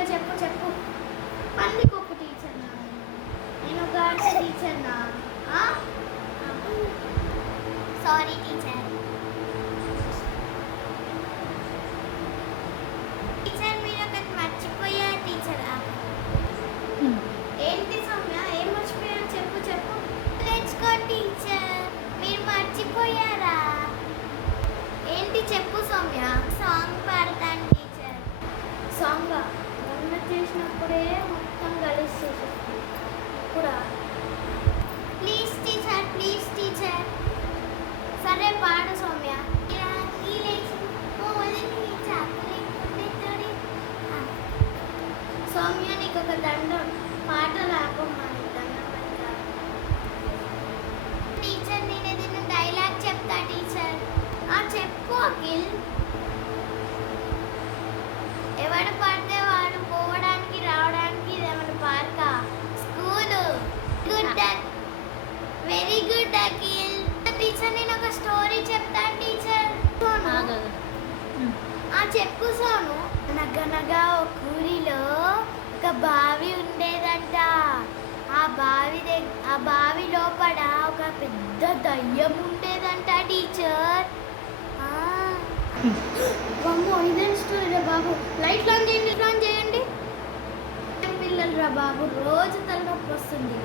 ఇంకా చెప్పు చెప్పు. పందికొక్కు టీచర్నా? నేను గాడ్స్ టీచర్నా? Sorry teacher. టీచర్ మీరు ఒకటి మర్చిపోయారు టీచర్. ఏంటి సౌమ్య, ఏం మర్చిపోయారు? చెప్పు చెప్పు. తెచ్చుకో టీచర్, మీరు మర్చిపోయారా? ఏంటి చెప్పు సౌమ్య. సాంగ్ పాడతాను టీచర్. సాంగ్ మొన్న చేసినప్పుడే మొత్తం గలీజ్ చేసేది కూడా. Please teacher, please teacher. సరే పాడు సౌమ్య. సౌమ్య నీకు ఒక దండం, పాట రాకమ్మా, నీకు దండం పెడతా. టీచర్ నేను ఏదైనా డైలాగ్ చెప్తా టీచర్. చెప్పు అఖిల్. ఎవడు పడితే వాడు పోవడానికి రావడానికి ఏమైనా పార్కా, school? Good, very good Akhil. Teacher నేను ఒక స్టోరీ చెప్తాను టీచర్. చెప్పు సోను. అనగనగా ఒక ఊరిలో ఒక బావి ఉండేదంట. ఆ బావి లోపల ఒక పెద్ద దయ్యం ఉండేదంట టీచర్. అమ్మో ఇదేం స్టోరీ రా బాబు. లైట్ ఆన్ చేయండి, ఆన్ చేయండి. పిల్లలు రా బాబు, రోజు తలనొప్పి వస్తుంది.